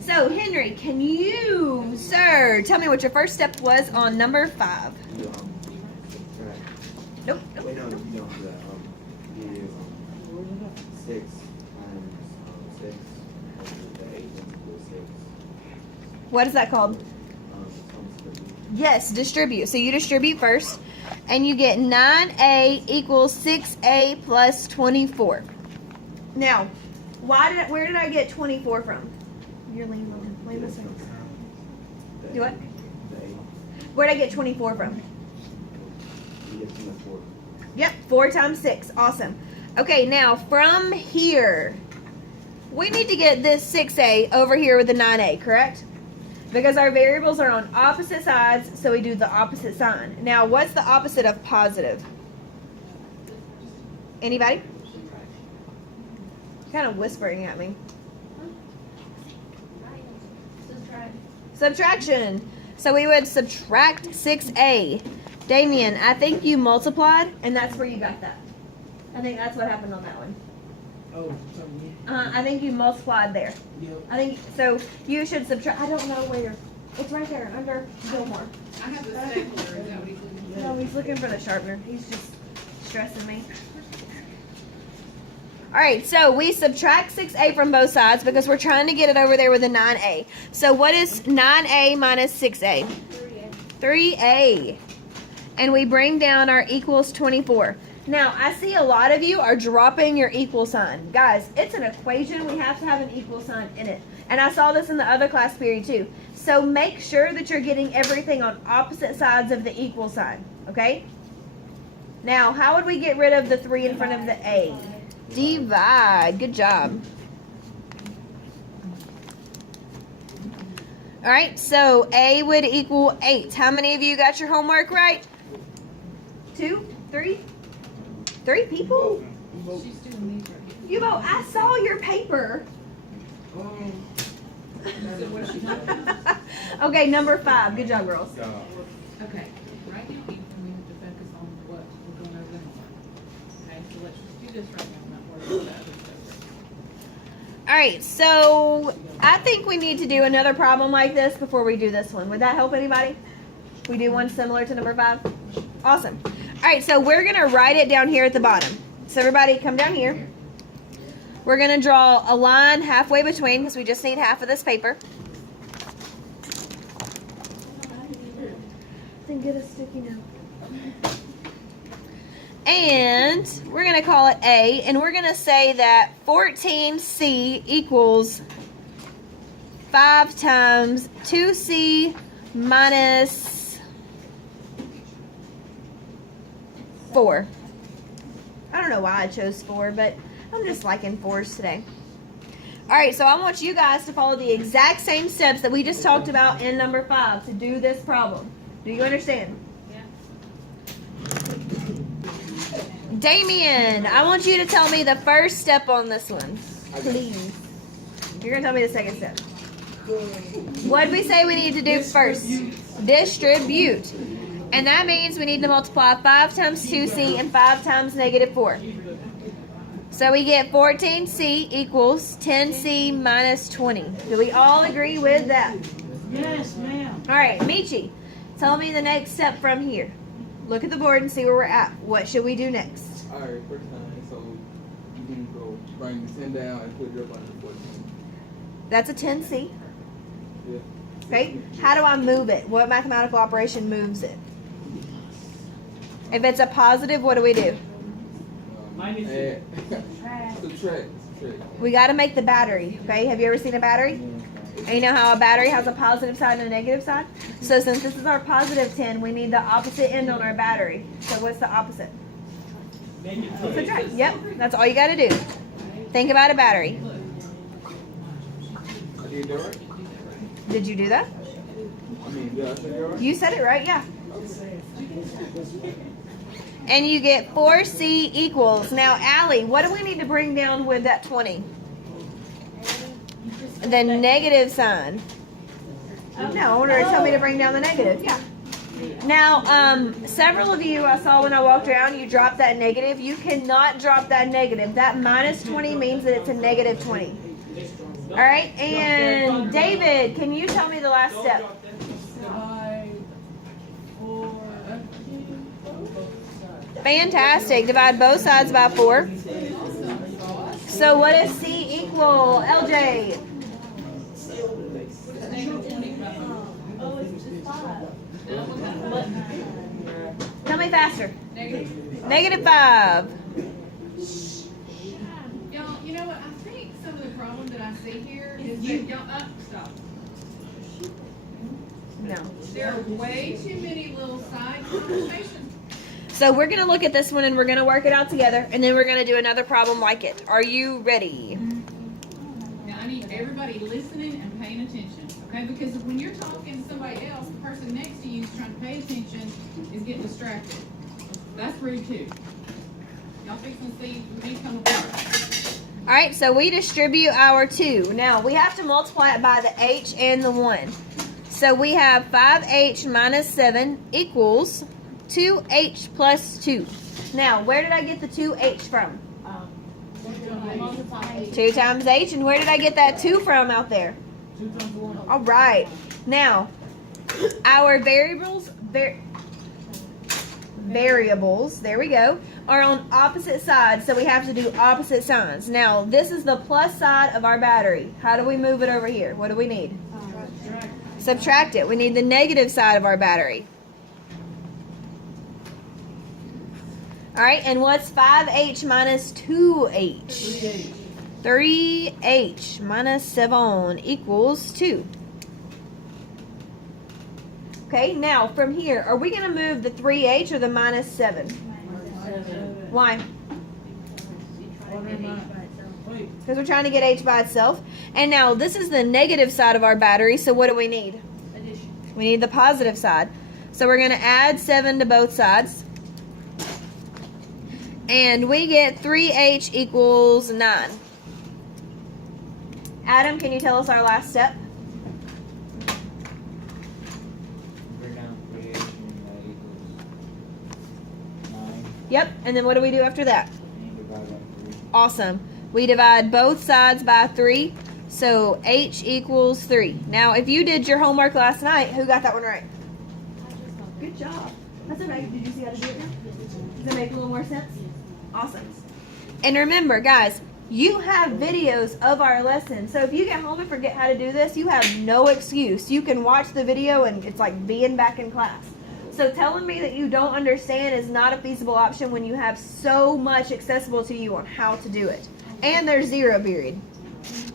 So, Henry, can you, sir, tell me what your first step was on number 5? Nope. Wait, no, you don't do that. You 6 times 6 the 8 equals 6. What is that called? Distribute. Yes, distribute. So you distribute first, and you get 9a equals 6a plus 24. Now, where did I get 24 from? You're lean this way. Do what? Where did I get 24 from? You get 24. Yep, 4 times 6. Awesome. Okay, now from here, we need to get this 6a over here with the 9a, correct? Because our variables are on opposite sides, so we do the opposite sign. Now, what's the opposite of positive? Anybody? You're kind of whispering at me. Subtraction. So we would subtract 6a. Damien, I think you multiplied, and that's where you got that. I think that's what happened on that one. Oh, something. I think you multiplied there. Yep. I think so. You should subtract. I don't know where. It's right there under Gilmore. I have the stapler. Is that what he's looking for? No, he's looking for the sharpener. He's just stressing me. All right, so we subtract 6a from both sides because we're trying to get it over there with a 9a. So what is 9a minus 6a? 3a. And we bring down our equals 24. Now, I see a lot of you are dropping your equal sign. Guys, it's an equation. We have to have an equal sign in it. And I saw this in the other class period too. So make sure that you're getting everything on opposite sides of the equal sign, okay? Now, how would we get rid of the 3 in front of the a? Divide. Good job. All right, so a would equal 8. How many of you got your homework right? 2? 3? 3 people? She's doing these right You vote. I saw your paper. here. So what is she doing? Okay, number 5. Good job, girls. Okay, right now, we have to focus on what we're going over the homework. Okay, so let's just do this right now, not worry about the other stuff. All right, so I think we need to do another problem like this before we do this one. Would that help anybody? We do one similar to number 5? Awesome. All right, so we're going to write it down here at the bottom. So everybody come down here. We're going to draw a line halfway between because we just need half of this paper. Then get a sticky note. And we're going to call it A, and we're going to say that 14C equals 5 times 2C minus 4. I don't know why I chose 4, but I'm just liking 4s today. All right, so I want you guys to follow the exact same steps that we just talked about in number 5 to do this problem. Do you understand? Yeah. Damien, I want you to tell me the first step on this one, please. You're going to tell me the second step. What did we say we need to do first? Distribute. And that means we need to multiply 5 times 2c and 5 times negative 4. So we get 14c equals 10c minus 20. Do we all agree with that? Yes, ma'am. All right, Michi, tell me the next step from here. Look at the board and see where we're at. What should we do next? Alright, first time, so you can go bring the 10 down and put it up under 14. That's a 10c. Yeah. Okay, how do I move it? What mathematical operation moves it? If it's a positive, what do we do? Minus Add, subtract. We got to make the battery, okay? Have you ever seen a battery? And you know how a battery has a positive side and a negative side? So since this is our positive 10, we need the opposite end on our battery. So what's the opposite? Subtract. Yep, that's all you got to do. Think about a battery. I did that right? Did you do that? I mean, did I say that right? You said it right, yeah. And you get 4c equals. Now, Allie, what do we need to bring down with that 20? The negative sign. No, I wanted to tell me to bring down the negative. Yeah. Now, several of you I saw when I walked around, you dropped that negative. You cannot drop that negative. That minus 20 means that it's a negative 20. All right, and David, can you tell me the last step? Divide 4. Fantastic. Divide both sides by 4. So what does C equal, LJ? Tell me faster. -5. Y'all, you know what? I think some of the problem that I see here is that y'all, stop. No. There are way too many little side conversations. So we're going to look at this one and we're going to work it out together, and then we're going to do another problem like it. Are you ready? Now, I need everybody listening and paying attention, okay? Because when you're talking to somebody else, the person next to you is trying to pay attention, is getting distracted. That's rude too. Y'all fixing to see me come apart. All right, so we distribute our 2. Now, we have to multiply it by the h and the 1. So we have 5h minus 7 equals 2h plus 2. Now, where did I get the 2h from? 2 times h. And where did I get that 2 from out there? 2 times 1. All right. Now, our variables, there we go, are on opposite sides, so we have to do opposite signs. Now, this is the plus side of our battery. How do we move it over here? What do we need? Subtract it. We need the negative side of our battery. All right, and what's 5h minus 2h? 3h minus 7 equals 2. Okay, now from here, are we going to move the 3h or the minus 7? Why? Because we're trying to get h by itself. And now this is the negative side of our battery, so what do we need? We need the positive side. So we're going to add 7 to both sides. And we get 3h equals 9. Adam, can you tell us our last step? Break down 3h and that equals 9. Yep, and then what do we do after that? And divide by 3. Awesome. We divide both sides by 3, so h equals 3. Now, if you did your homework last night, who got that one right? Good job. That's okay. Did you see how to do it now? Does it make a little more sense? Awesome. And remember, guys, you have videos of our lesson. So if you get home and forget how to do this, you have no excuse. You can watch the video and it's like being back in class. So telling me that you don't understand is not a feasible option when you have so much accessible to you on how to do it. And there's 0 period.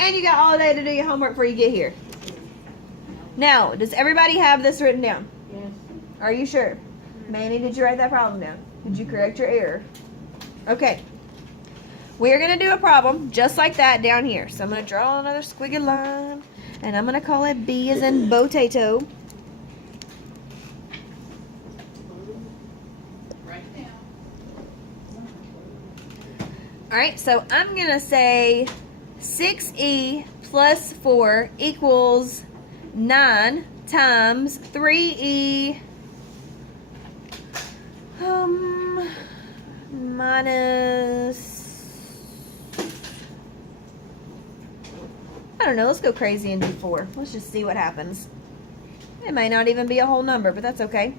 And you got all day to do your homework before you get here. Now, does everybody have this written down? Yes. Are you sure? Manny, did you write that problem down? Did you correct your error? Okay. We're going to do a problem just like that down here. So I'm going to draw another squiggly line. And I'm going to call it B as in potato. Right now. Alright, so I'm going to say 6e plus 4 equals 9 times 3e minus, I don't know, let's go crazy and do 4. Let's just see what happens. It may not even be a whole number, but that's okay.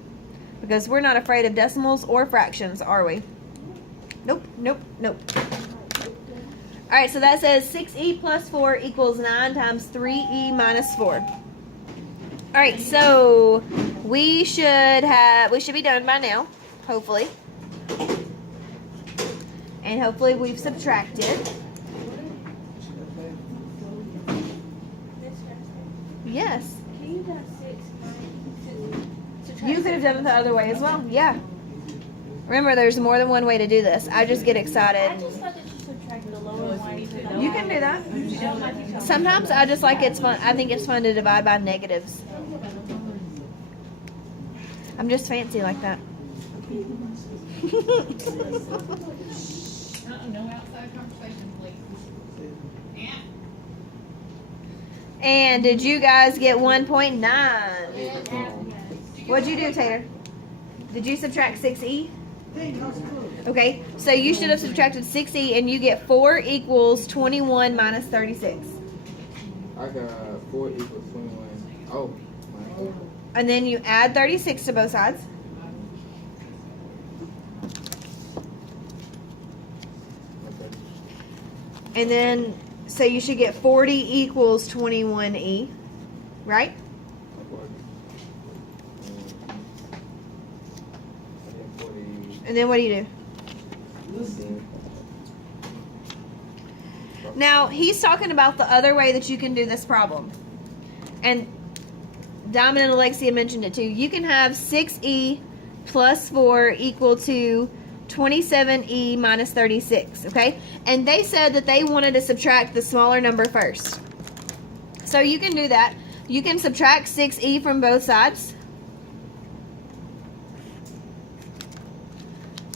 Because we're not afraid of decimals or fractions, are we? Nope, nope, nope. Alright, so that says 6e plus 4 equals 9 times 3e minus 4. Alright, so we should be done by now, hopefully. And hopefully we've subtracted. Yes. You could have done it the other way as well. Yeah. Remember, there's more than one way to do this. I just get excited. I just thought that you subtracted the lower one to the You can do that. Sometimes I just like it's fun. I think it's fun to divide by negatives. I'm just fancy like that. No outside conversation, please. Yeah. And did you guys get 1.9? What'd you do, Tater? Did you subtract 6e? Okay, so you should have subtracted 6e and you get 4 equals 21 minus 36. I got 4 equals 21. Oh, my God. And then you add 36 to both sides. Okay. And then, so you should get 40 equals 21e, right? And then what do you do? Now, he's talking about the other way that you can do this problem. And Diamond and Alexia mentioned it too. You can have 6e plus 4 equal to 27e minus 36, okay? And they said that they wanted to subtract the smaller number first. So you can do that. You can subtract 6e from both sides.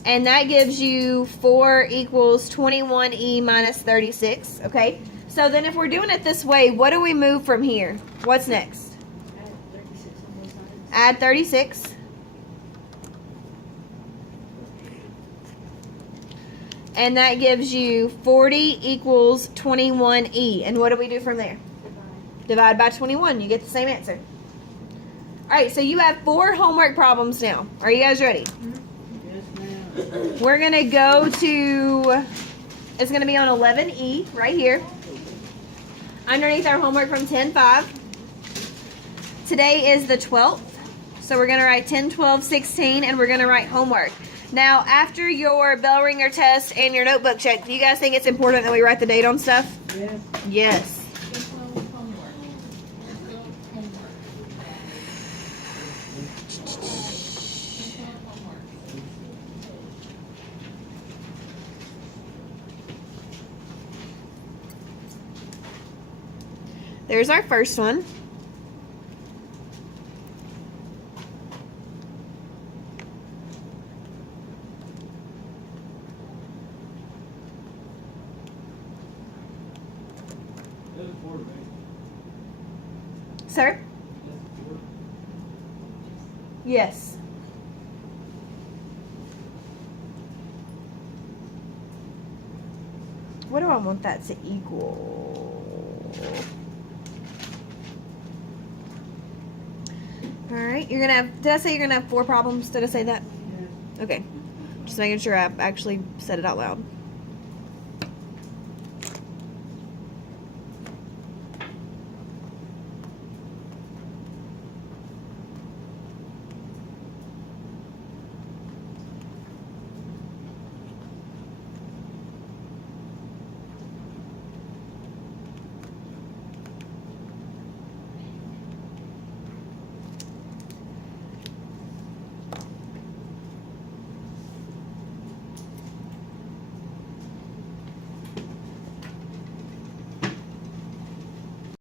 And that gives you 4 equals 21e minus 36, okay? So then if we're doing it this way, what do we move from here? What's next? Add 36 on both sides. Add 36. And that gives you 40 equals 21e. And what do we do from there? Divide by 21. You get the same answer. All right, so you have 4 homework problems now. Are you guys ready? Yes, ma'am. We're going to go to, it's going to be on 11E right here. Underneath our homework from 10-5. Today is the 12th. So we're going to write 10, 12, 16, and we're going to write homework. Now, after your bell ringer test and your notebook check, do you guys think it's important that we write the date on stuff? Yes. Yes. Just go with homework. Just go with homework. Just go with homework. There's our first one. Sir? Yes. What do I want that to equal? Alright, you're gonna have, did I say you're gonna have 4 problems? Did I say that? Yes. Okay. Just making sure I actually said it out loud.